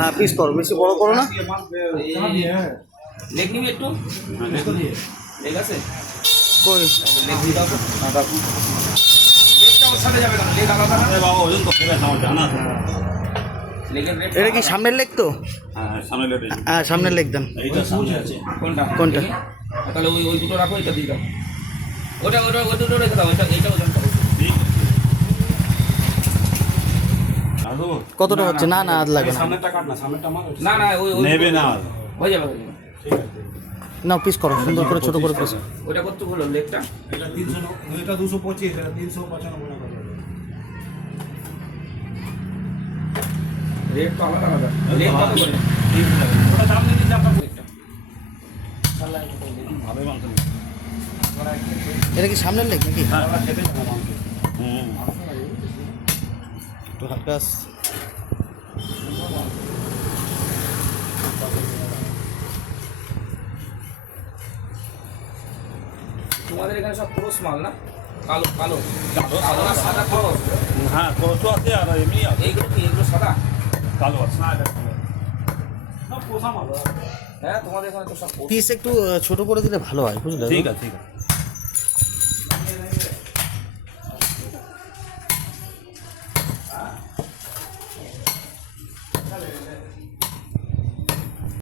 হ্যাঁ পিস করো, বেশি বড় করো না। লেগ নিবি একটু, লেগ আছে কই লেগ দিয়ে দাও তো। লেগটা ওর সাথে যাবে না, লেগ আলাদা না বাবা ওজন তো ফেলে আমার জানা আছে। লেগের রেট এটা কি সামনের লেগ তো? হ্যাঁ সামনে লেটে হ্যাঁ সামনের লেগ দেন। এইটা সামনে আছে। কোনটা কোনটা? তাহলে ওই ওই দুটো রাখো, এটা দিয়ে দাও। ওটা ওটা ওই দুটো রেখে দাও, এটা এইটা ওজন করো। ঠিক দাদু কতটা হচ্ছে? না না আর লাগে না। সামনেরটা কাট না, সামনেরটা আমার না না ওই ওই নেবে না। হয়ে যাবে, হয়ে যাবে। না পিস করো, সুন্দর করে ছোট করে পিস। ওটা কত হলো লেগটা? এটা 300, এটা 225, এটা 395 টাকা। রেট তো আলাদা আলাদা। লেগ কত করে? ওটা দাম দিয়ে দিচ্ছি আপনার। লেগটা ভাবে মাংস এটা কি সামনের লেগ নাকি? আমরা খেতে যাবো মাংস। হুম একটু হালকা তোমাদের এখানে সব পুরুষ মাল না? কালো কালো কালো আর সাদা খরচ। হ্যাঁ খরচ আছে আর এমনি আছে। এইগুলো কি, এগুলো সাদা? কালো আছে সব পোষা মাল। হ্যাঁ তোমাদের এখানে তো সব পিস একটু ছোট করে দিলে ভালো হয়, বুঝলে? ঠিক আছে ঠিক আছে।